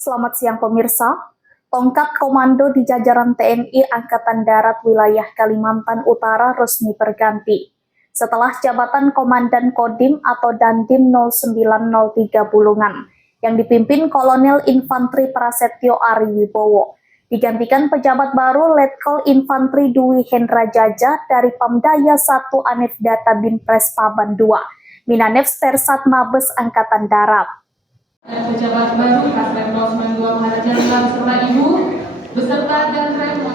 Selamat siang pemirsa. Tongkat komando di jajaran TNI Angkatan Darat wilayah Kalimantan Utara resmi berganti. Setelah jabatan Komandan Kodim atau Dandim 0903 Bulungan yang dipimpin Kolonel Infantri Prasetyo Ari Wibowo, digantikan pejabat baru Letkol Infantri Dwi Hendra Jaja dari Pamdaya 1 Anif Data Binpres Paban 2, Minanef Stersat Mabes Angkatan Darat. Pejabat baru Kasrem 092 Maharaja beserta Ibu beserta dan Remo.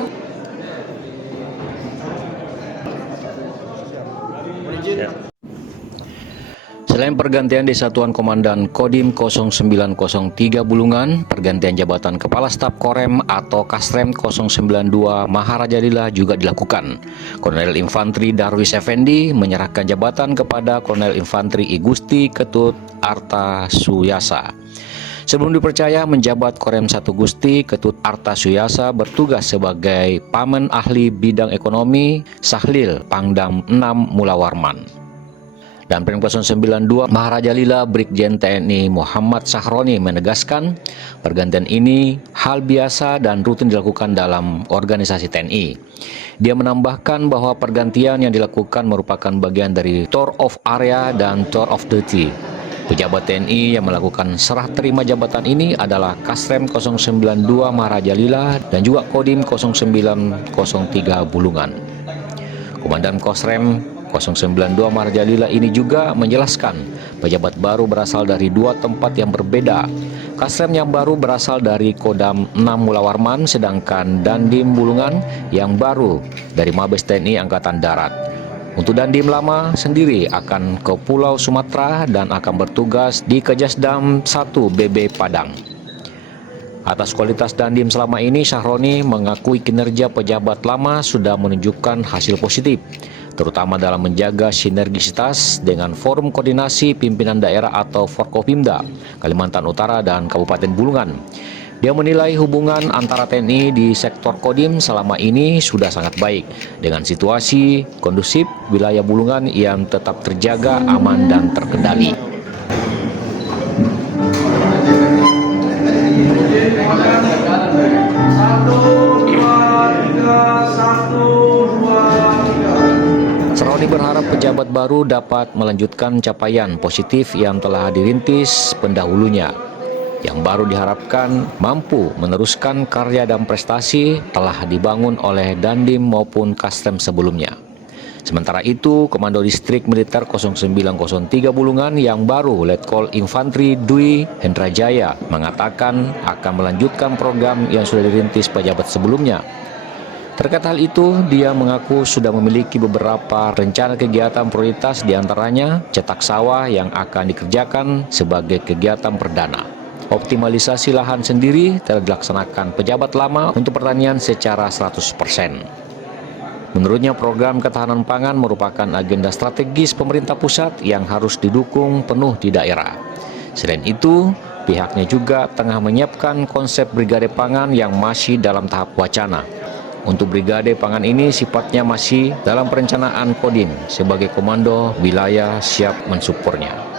Selain pergantian di Satuan Komandan Kodim 0903 Bulungan, pergantian jabatan Kepala Staf Korem atau Kasrem 092 Maharaja Lila juga dilakukan. Kolonel Infantri Darwis Effendi menyerahkan jabatan kepada Kolonel Infantri I Gusti Ketut Arta Suyasa. Sebelum dipercaya menjabat Korem 1 Gusti, Ketut Arta Suyasa bertugas sebagai Pamen Ahli Bidang Ekonomi Sahlil Pangdam 6 Mulawarman. Dan Prim 092 Maharaja Lila Brigjen TNI Muhammad Sahroni menegaskan pergantian ini hal biasa dan rutin dilakukan dalam organisasi TNI. Dia menambahkan bahwa pergantian yang dilakukan merupakan bagian dari Tour of Area dan Tour of Duty. Pejabat TNI yang melakukan serah terima jabatan ini adalah Kasrem 092 Maharaja Lila dan juga Kodim 0903 Bulungan. Komandan Kosrem 092 Maharaja Lila ini juga menjelaskan pejabat baru berasal dari dua tempat yang berbeda. Kasrem yang baru berasal dari Kodam 6 Mulawarman, sedangkan Dandim Bulungan yang baru dari Mabes TNI Angkatan Darat. Untuk Dandim lama sendiri akan ke Pulau Sumatera dan akan bertugas di Kejasdam 1 BB Padang. Atas kualitas Dandim selama ini, Sahroni mengakui kinerja pejabat lama sudah menunjukkan hasil positif, terutama dalam menjaga sinergisitas dengan Forum Koordinasi Pimpinan Daerah atau Forkopimda, Kalimantan Utara dan Kabupaten Bulungan. Dia menilai hubungan antara TNI di sektor Kodim selama ini sudah sangat baik, dengan situasi kondusif wilayah Bulungan yang tetap terjaga aman dan terkendali. Sahroni berharap pejabat baru dapat melanjutkan capaian positif yang telah dirintis pendahulunya. Yang baru diharapkan mampu meneruskan karya dan prestasi telah dibangun oleh Dandim maupun Kasrem sebelumnya. Sementara itu, Komando Distrik Militer 0903 Bulungan yang baru Letkol Infantri Dwi Hendra Jaya mengatakan akan melanjutkan program yang sudah dirintis pejabat sebelumnya. Terkait hal itu, dia mengaku sudah memiliki beberapa rencana kegiatan prioritas, diantaranya cetak sawah yang akan dikerjakan sebagai kegiatan perdana. Optimalisasi lahan sendiri telah dilaksanakan pejabat lama untuk pertanian secara 100%. Menurutnya, program ketahanan pangan merupakan agenda strategis pemerintah pusat yang harus didukung penuh di daerah. Selain itu, pihaknya juga tengah menyiapkan konsep brigade pangan yang masih dalam tahap wacana. Untuk brigade pangan ini sifatnya masih dalam perencanaan Kodim sebagai komando wilayah siap mensupportnya.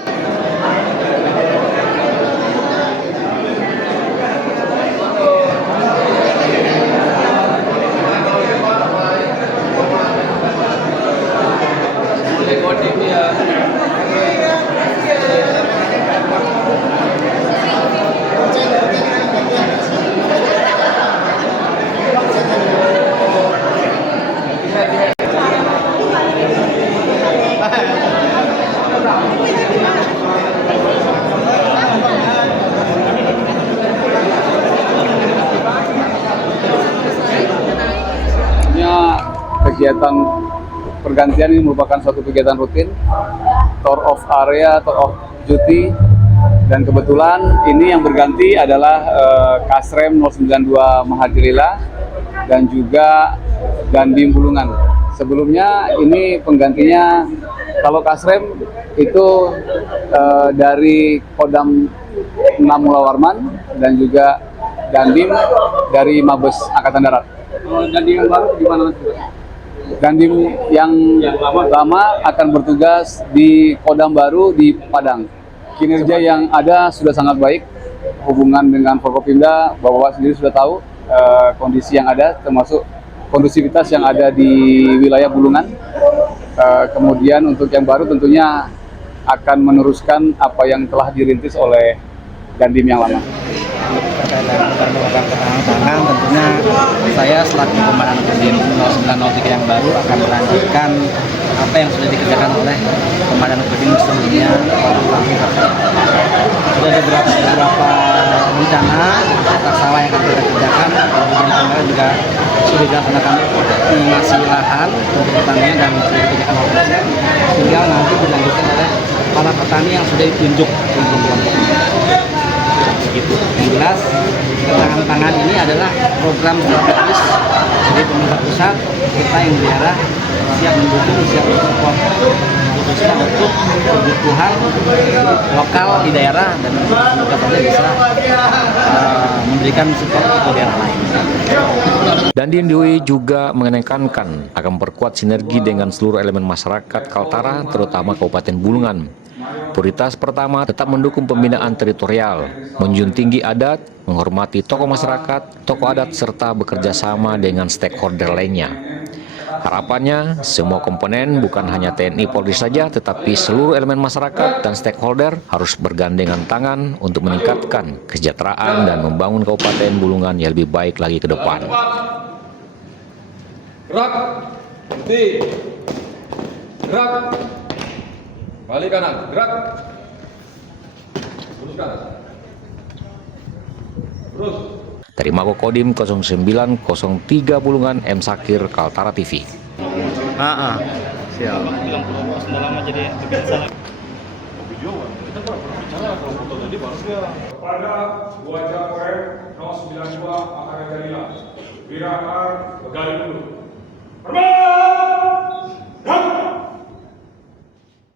Kegiatan pergantian ini merupakan suatu kegiatan rutin, Tour of Area, Tour of Duty, dan kebetulan ini yang berganti adalah Kasrem 092 Maharaja Lila dan juga Dandim Bulungan. Sebelumnya ini penggantinya, kalau Kasrem itu dari Kodam 6 Mulawarman dan juga Dandim dari Mabes Angkatan Darat. Dandim yang baru di mana? Dandim yang lama akan bertugas di Kodam baru di Padang. Kinerja yang ada sudah sangat baik hubungan dengan Forkopimda, Bapak sendiri sudah tahu kondisi yang ada, termasuk kondusivitas yang ada di wilayah Bulungan. Kemudian untuk yang baru tentunya akan meneruskan apa yang telah dirintis oleh Dandim yang lama. Terkait dengan melakukan penanganan, tentunya saya selaku Komandan Kodim 0903 yang baru akan melanjutkan apa yang sudah dikerjakan oleh Komandan Kodim sebelumnya. Sudah ada beberapa rencana tata sawah yang akan kita kerjakan, kemudian kemarin juga sudah dilaksanakan optimasi lahan untuk pertanian dan sudah dikerjakan oleh Presiden. Tinggal nanti dilanjutkan oleh para petani yang sudah ditunjuk untuk kelompok ini. Begitu. Yang jelas, tangan ini adalah program strategis dari pemerintah pusat, kita yang di daerah siap mendukung, siap support, khususnya untuk kebutuhan lokal di daerah dan semoga saja bisa memberikan support ke daerah lain. Dandim DUI juga menekankan akan memperkuat sinergi dengan seluruh elemen masyarakat Kaltara, terutama Kabupaten Bulungan. Prioritas pertama tetap mendukung pembinaan teritorial, menjunjung tinggi adat, menghormati tokoh masyarakat, tokoh adat, serta bekerja sama dengan stakeholder lainnya. Harapannya, semua komponen bukan hanya TNI Polri saja, tetapi seluruh elemen masyarakat dan stakeholder harus bergandengan tangan untuk meningkatkan kesejahteraan dan membangun Kabupaten Bulungan yang lebih baik lagi ke depan. Gerak, berhenti, gerak, balik kanan, gerak, terus kanan, terus. Dari Makokodim 0903 Bulungan, M. Sakir, Kaltara TV. Siap. Kepada Wajah Korem 092 Maharaja Lila, Wira R. Begali dulu. Hormat!